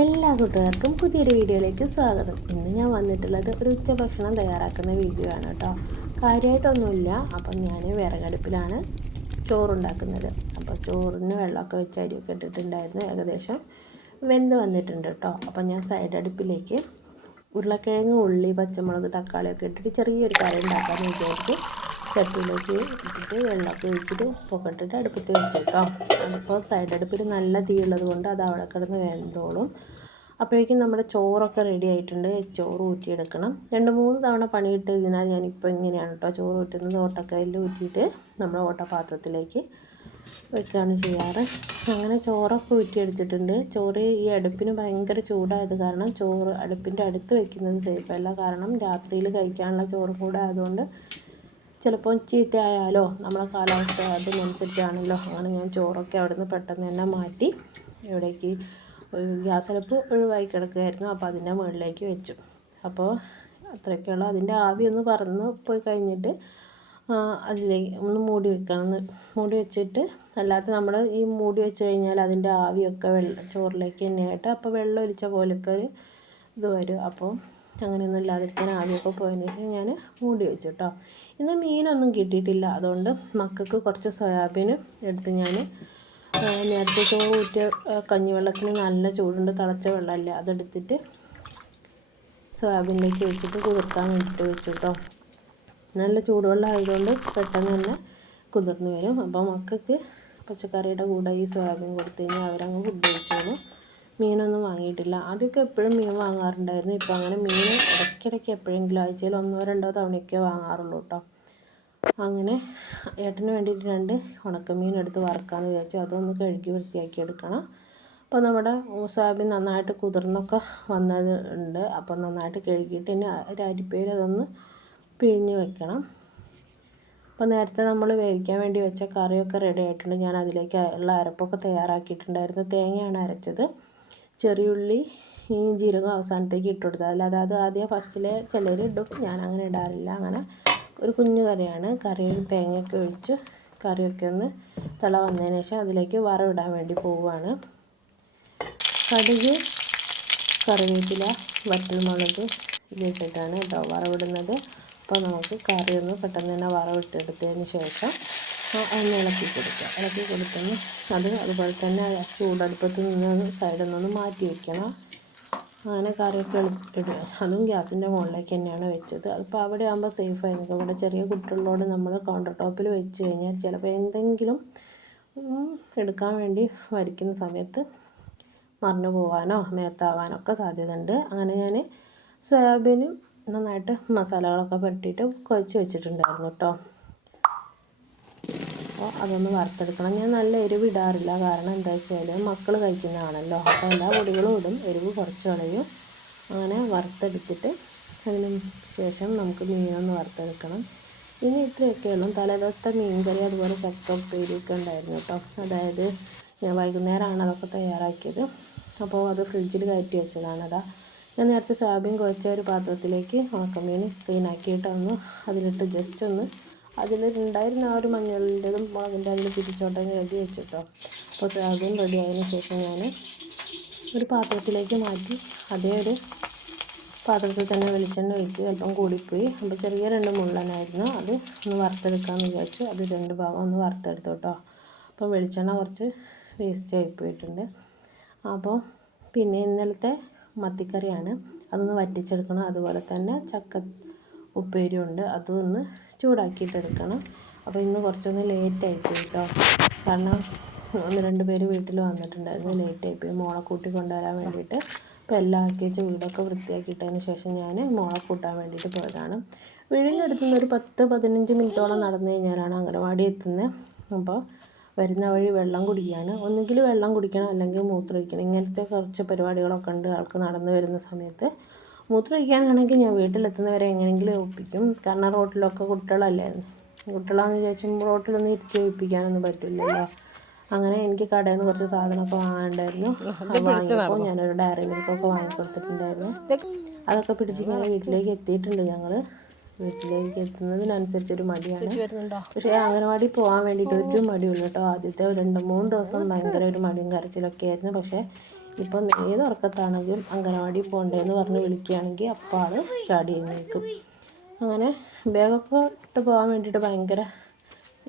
എല്ലാ കൂട്ടുകാർക്കും പുതിയൊരു വീഡിയോയിലേക്ക് സ്വാഗതം. ഇന്ന് ഞാൻ വന്നിട്ടുള്ളത് ഒരു ഉച്ചഭക്ഷണം തയ്യാറാക്കുന്ന വീഡിയോ ആണ് കേട്ടോ. കാര്യമായിട്ടൊന്നുമില്ല അപ്പം ഞാൻ വിറകടുപ്പിലാണ് ചോറുണ്ടാക്കുന്നത്. അപ്പോൾ ചോറിന് വെള്ളമൊക്കെ വെച്ച് അരിയൊക്കെ ഇട്ടിട്ടുണ്ടായിരുന്നു. ഏകദേശം വെന്ത് വന്നിട്ടുണ്ട് കേട്ടോ. അപ്പം ഞാൻ സൈഡ് അടുപ്പിലേക്ക് ഉരുളക്കിഴങ്ങ് ഉള്ളി പച്ചമുളക് തക്കാളിയൊക്കെ ഇട്ടിട്ട് ചെറിയൊരു കറി ഉണ്ടാക്കാമെന്ന് വിചാരിച്ച് ചട്ടിയിലേക്ക് ഇട്ടിട്ട് വെള്ളമൊക്കെ ഒഴിച്ചിട്ട് പൊക്കട്ടിട്ട് അടുപ്പത്ത് വെച്ചു കേട്ടോ. അതിപ്പോൾ സൈഡ് അടുപ്പിൽ നല്ല തീയുള്ളത് കൊണ്ട് അത് അവിടെ കിടന്ന് വേണ്ടതോളും അപ്പോഴേക്കും നമ്മുടെ ചോറൊക്കെ റെഡി ആയിട്ടുണ്ട്. ചോറ് ഊറ്റിയെടുക്കണം. രണ്ട് മൂന്ന് തവണ പണിയിട്ട് ഇതിനാൽ ഞാനിപ്പോൾ ഇങ്ങനെയാണ് കേട്ടോ. ചോറ് ഊറ്റുന്നത് ഓട്ടക്കയിൽ ഊറ്റിയിട്ട് നമ്മൾ ഓട്ടപാത്രത്തിലേക്ക് വെക്കുകയാണ് ചെയ്യാറ്. അങ്ങനെ ചോറൊക്കെ ഊറ്റിയെടുത്തിട്ടുണ്ട്. ചോറ് ഈ അടുപ്പിന് ഭയങ്കര ചൂടായത് കാരണം ചോറ് അടുപ്പിന്റെ അടുത്ത് വെക്കുന്നത് സേഫല്ല കാരണം രാത്രിയിൽ കഴിക്കാനുള്ള ചോറ് കൂടെ ആയതുകൊണ്ട് ചിലപ്പോൾ ചീത്തയായാലോ നമ്മളെ കാലാവസ്ഥ അതിനനുസരിച്ചാണല്ലോ. അങ്ങനെ ഞാൻ ചോറൊക്കെ അവിടെ നിന്ന് പെട്ടെന്ന് തന്നെ മാറ്റി ഇവിടേക്ക് ഗ്യാസ് അടുപ്പ് ഒഴിവായി കിടക്കുകയായിരുന്നു. അപ്പോൾ അതിന്റെ മുകളിലേക്ക് വെച്ചു. അപ്പോൾ അത്രയൊക്കെയുള്ള. അതിന്റെ ആവി ഒന്ന് പറന്ന് പോയി കഴിഞ്ഞിട്ട് അതിലേക്ക് ഒന്ന് മൂടി വെക്കണം മൂടി വെച്ചിട്ട് അല്ലാതെ നമ്മൾ ഈ മൂടി വെച്ച് കഴിഞ്ഞാൽ അതിന്റെ ആവിയൊക്കെ വെള്ളം ചോറിലേക്ക് തന്നെ ആയിട്ട് അപ്പോൾ വെള്ളം ഒലിച്ച പോലൊക്കെ ഒരു ഇത് വരും. അപ്പോൾ അങ്ങനെയൊന്നും ഇല്ലാതിരിക്കാൻ ആവിയൊക്കെ പോയതിന് ശേഷം ഞാൻ മൂടി വെച്ചു കേട്ടോ ഇന്ന് മീനൊന്നും കിട്ടിയിട്ടില്ല. അതുകൊണ്ട് മക്കൾക്ക് കുറച്ച് സോയാബീൻ എടുത്ത് ഞാൻ നേരത്തെ ചോറ് ഊറ്റിയ കഞ്ഞിവെള്ളത്തിന് നല്ല ചൂടുണ്ട് തിളച്ച വെള്ളമല്ലേ അതെടുത്തിട്ട് സോയാബീനിലേക്ക് വെച്ചിട്ട് കുതിർക്കാൻ വേണ്ടിയിട്ട് വെച്ചു കേട്ടോ നല്ല ചൂടുവെള്ളം ആയതുകൊണ്ട് പെട്ടെന്ന് തന്നെ കുതിർന്ന് വരും. അപ്പോൾ മക്കൾക്ക് പച്ചക്കറിയുടെ കൂടെ ഈ സോയാബീൻ കൊടുത്തു കഴിഞ്ഞാൽ അവരങ്ങ് ഫുഡ് കഴിച്ചോളും. മീനൊന്നും വാങ്ങിയിട്ടില്ല. ആദ്യമൊക്കെ എപ്പോഴും മീൻ വാങ്ങാറുണ്ടായിരുന്നു. ഇപ്പോൾ അങ്ങനെ മീൻ ഇടയ്ക്കിടയ്ക്ക് എപ്പോഴെങ്കിലും ആഴ്ചയിൽ ഒന്നോ രണ്ടോ തവണയൊക്കെ വാങ്ങാറുള്ളൂ കേട്ടോ അങ്ങനെ ഏട്ടന് വേണ്ടിയിട്ട് രണ്ട് ഉണക്കമീൻ എടുത്ത് വറുക്കാമെന്ന് വിചാരിച്ചു. അതൊന്ന് കഴുകി വൃത്തിയാക്കി എടുക്കണം. അപ്പോൾ നമ്മുടെ സോയാബീൻ നന്നായിട്ട് കുതിർന്നൊക്കെ വന്നത് ഉണ്ട്. അപ്പോൾ നന്നായിട്ട് കഴുകിയിട്ട് ഇനി ഒരു അരിപ്പയിൽ അതൊന്ന് പിഴിഞ്ഞ് വെക്കണം. അപ്പോൾ നേരത്തെ നമ്മൾ വേവിക്കാൻ വേണ്ടി വെച്ച കറിയൊക്കെ റെഡി ആയിട്ടുണ്ട്. ഞാൻ അതിലേക്ക് ഉള്ള അരപ്പൊക്കെ തയ്യാറാക്കിയിട്ടുണ്ടായിരുന്നു. തേങ്ങയാണ് അരച്ചത്. ചെറിയുള്ളി ഈ ജീരകം അവസാനത്തേക്ക് ഇട്ട് കൊടുത്താൽ അല്ലാതെ അത് ആദ്യം ഫസ്റ്റിൽ ചിലർ ഇടും. ഞാൻ അങ്ങനെ ഇടാറില്ല. അങ്ങനെ ഒരു കുഞ്ഞു കറിയാണ്. കറിയിൽ തേങ്ങയൊക്കെ ഒഴിച്ച് കറിയൊക്കെ ഒന്ന് തിള വന്നതിന് ശേഷം അതിലേക്ക് വറവിടാൻ വേണ്ടി പോവുകയാണ് കടുക് കറിവേപ്പില വറ്റൽമുളക് ഇതിട്ടിട്ടാണ് കേട്ടോ വറവിടുന്നത്. അപ്പോൾ നമുക്ക് കറിയൊന്ന് പെട്ടെന്ന് തന്നെ വറവിട്ടെടുത്തതിന് ശേഷം ഒന്ന് ഇളക്കി കൊടുക്കുക. ഇളക്കി കൊടുത്തൊന്ന് അത് അതുപോലെ തന്നെ ചൂടടുപ്പത്ത് നിന്ന് സൈഡിൽ നിന്ന് മാറ്റി വയ്ക്കണം അങ്ങനെ കറിയൊക്കെ എളുപ്പം അതും ഗ്യാസിന്റെ മുകളിലേക്ക് തന്നെയാണ് വെച്ചത്. അപ്പോൾ അവിടെ ആകുമ്പോൾ സേഫ് ആയിരിക്കും. ഇവിടെ ചെറിയ കുട്ടികളോട് നമ്മൾ കൗണ്ടർ ടോപ്പിൽ വെച്ച് കഴിഞ്ഞാൽ ചിലപ്പോൾ എന്തെങ്കിലും എടുക്കാൻ വേണ്ടി വരയ്ക്കുന്ന സമയത്ത് മറന്നു പോകാനോ മേത്താവാനോ ഒക്കെ സാധ്യതയുണ്ട്. അങ്ങനെ ഞാൻ സോയാബീനും നന്നായിട്ട് മസാലകളൊക്കെ പുരട്ടിയിട്ട് കുഴച്ച് വെച്ചിട്ടുണ്ടായിരുന്നു കേട്ടോ. അപ്പോൾ അതൊന്ന് വറുത്തെടുക്കണം. ഞാൻ നല്ല എരിവ് ഇടാറില്ല. കാരണം എന്താ വെച്ചാൽ മക്കൾ കഴിക്കുന്നതാണല്ലോ. അപ്പോൾ എല്ലാ പൊടികളും ഇടും. എരിവ് കുറച്ച് കളയും. അങ്ങനെ വറുത്തെടുത്തിട്ട് അതിന് ശേഷം നമുക്ക് മീനൊന്ന് വറുത്തെടുക്കണം. ഇനി ഇത്രയൊക്കെ ഉള്ളൂ. തലേദിവസത്തെ മീൻകറി അതുപോലെ ചക്ക ഉപ്പേരിയൊക്കെ ഉണ്ടായിരുന്നു കേട്ടോ. അതായത് ഞാൻ വൈകുന്നേരമാണ് അതൊക്കെ തയ്യാറാക്കിയത്. അപ്പോൾ അത് ഫ്രിഡ്ജിൽ കയറ്റി വെച്ചതാണ് അതാ. ഞാൻ നേരത്തെ സോയാബീൻ കുഴച്ച ഒരു പാത്രത്തിലേക്ക് ഉണക്കമീൻ ക്ലീനാക്കിയിട്ടൊന്ന് അതിലിട്ട് ജസ്റ്റ് ഒന്ന് അതിലുണ്ടായിരുന്ന ആ ഒരു മഞ്ഞളിന്റെതും മുളകിന്റെ അതിൽ പിടിച്ചോട്ടങ്ങ് റെഡി വെച്ചിട്ടോ. അപ്പോൾ അതും റെഡി ആയതിനു ശേഷം ഞാൻ ഒരു പാത്രത്തിലേക്ക് മാറ്റി അതേ ഒരു പാത്രത്തിൽ തന്നെ വെളിച്ചെണ്ണ ഒഴിച്ച് അല്പം കൂടിപ്പോയി. അപ്പോൾ ചെറിയ രണ്ട് മുള്ളനായിരുന്നു. അത് ഒന്ന് വറുത്തെടുക്കാമെന്ന് വിചാരിച്ചു അത് രണ്ട് ഭാഗം ഒന്ന് വറുത്തെടുത്തു കേട്ടോ. അപ്പോൾ വെളിച്ചെണ്ണ കുറച്ച് വേസ്റ്റ് ആയിപ്പോയിട്ടുണ്ട് അപ്പോൾ പിന്നെ ഇന്നലത്തെ മത്തിക്കറിയാണ്. അതൊന്ന് വറ്റിച്ചെടുക്കണം. അതുപോലെ തന്നെ ചക്ക ഉപ്പേരി ഉണ്ട് അതും ഒന്ന് ചൂടാക്കിയിട്ടെടുക്കണം. അപ്പോൾ ഇന്ന് കുറച്ചൊന്ന് ലേറ്റ് ആയിപ്പോയി കേട്ടോ കാരണം ഒന്ന് രണ്ട് പേര് വീട്ടിൽ വന്നിട്ടുണ്ടായിരുന്നു. ലേറ്റ് ആയിപ്പോയി മോളെ കൂട്ടി കൊണ്ടുവരാൻ വേണ്ടിയിട്ട് അപ്പോൾ എല്ലാം ആക്കി വെച്ച് വീടൊക്കെ വൃത്തിയാക്കിയിട്ടതിന് ശേഷം ഞാൻ മോളെ കൂട്ടാൻ വേണ്ടിയിട്ട് പോയതാണ്. വീടിന്റെ അടുത്ത് നിന്ന് ഒരു പത്ത് പതിനഞ്ച് മിനിറ്റോളം നടന്നു കഴിഞ്ഞാലാണ് അംഗനവാടി എത്തുന്നത് അപ്പോൾ വരുന്ന വഴി വെള്ളം കുടിക്കുകയാണ് ഒന്നുകിൽ വെള്ളം കുടിക്കണം അല്ലെങ്കിൽ മൂത്രം ഒഴിക്കണം ഇങ്ങനത്തെ കുറച്ച് പരിപാടികളൊക്കെ ഉണ്ട്. ആൾക്ക് നടന്നു വരുന്ന സമയത്ത്. മൂത്രമൊഴിക്കാനാണെങ്കിൽ ഞാൻ വീട്ടിലെത്തുന്നവരെ എങ്ങനെയെങ്കിലും ഒപ്പിക്കും. കാരണം റോട്ടിലൊക്കെ കുട്ടികളല്ലായിരുന്നു. കുട്ടികളാണെന്ന് ചോദിച്ചുമ്പോൾ റോട്ടിലൊന്നും ഇരുത്തി ഒപ്പിക്കാനൊന്നും പറ്റില്ലല്ലോ. അങ്ങനെ എനിക്ക് കടയിൽ നിന്ന് കുറച്ച് സാധനമൊക്കെ വാങ്ങാണ്ടായിരുന്നു വാങ്ങിയപ്പോൾ ഞാനൊരു ഡയറി മിൽക്കൊക്കെ വാങ്ങിക്കൊടുത്തിട്ടുണ്ടായിരുന്നു അതൊക്കെ പിടിച്ച് ഞങ്ങൾ വീട്ടിലേക്ക് എത്തിയിട്ടുണ്ട് ഞങ്ങൾ വീട്ടിലേക്ക് എത്തുന്നതിനനുസരിച്ച് ഒരു മടിയാണ് പക്ഷേ അംഗനവാടി പോകാൻ വേണ്ടിയിട്ട് ഒരു മടിയുള്ളൂ കേട്ടോ. ആദ്യത്തെ രണ്ട് മൂന്ന് ദിവസം ഭയങ്കര ഒരു മടിയും കരച്ചിലൊക്കെ ആയിരുന്നു. പക്ഷേ ഇപ്പം ഏത് ഉറക്കത്താണെങ്കിലും അംഗനവാടി പോകണ്ടേന്ന് പറഞ്ഞ് വിളിക്കുകയാണെങ്കിൽ അപ്പോൾ ചാടി എഴുന്നേൽക്കും. അങ്ങനെ ബാഗൊക്കെ പോകാൻ വേണ്ടിയിട്ട് ഭയങ്കര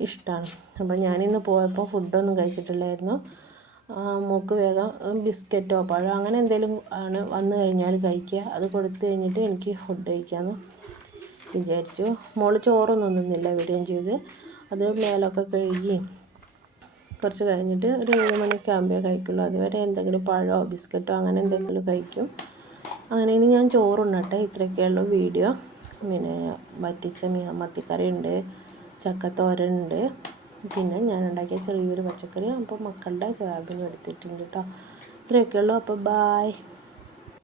ഇഷ്ടമാണ് അപ്പോൾ ഞാനിന്ന് പോയപ്പോൾ ഫുഡൊന്നും കഴിച്ചിട്ടില്ലായിരുന്നു. മോക്ക് വേഗം ബിസ്ക്കറ്റോ പഴം അങ്ങനെ എന്തെങ്കിലും ആണ് വന്നു കഴിഞ്ഞാൽ കഴിക്കുക. അത് കൊടുത്തു കഴിഞ്ഞിട്ട് എനിക്ക് ഫുഡ് കഴിക്കാമെന്ന് വിചാരിച്ചു. മോൾ ചോറൊന്നും തിന്നില്ല വിടുകയും ചെയ്ത്. അത് മേലൊക്കെ കഴുകി കുറച്ച് കഴിഞ്ഞിട്ട് ഒരു ഏഴ് മണിയൊക്കെ ആകുമ്പോൾ കഴിക്കുള്ളൂ. അതുവരെ എന്തെങ്കിലും പഴമോ ബിസ്ക്കറ്റോ അങ്ങനെ എന്തെങ്കിലും കഴിക്കും. അങ്ങനെ ഇനി ഞാൻ ചോറുണ്ണട്ടെ ഇത്രയൊക്കെയുള്ളൂ വീഡിയോ. പിന്നെ വറ്റിച്ച മീൻ മത്തിക്കറി ഉണ്ട് ചക്കത്തോരൻ ഉണ്ട്. പിന്നെ ഞാൻ ഉണ്ടാക്കിയ ചെറിയൊരു പച്ചക്കറി അപ്പോൾ മക്കളുടെ സോയാബീൻ എടുത്തിട്ടുണ്ട് കേട്ടോ ഇത്രയൊക്കെയുള്ളൂ അപ്പോൾ ബായ്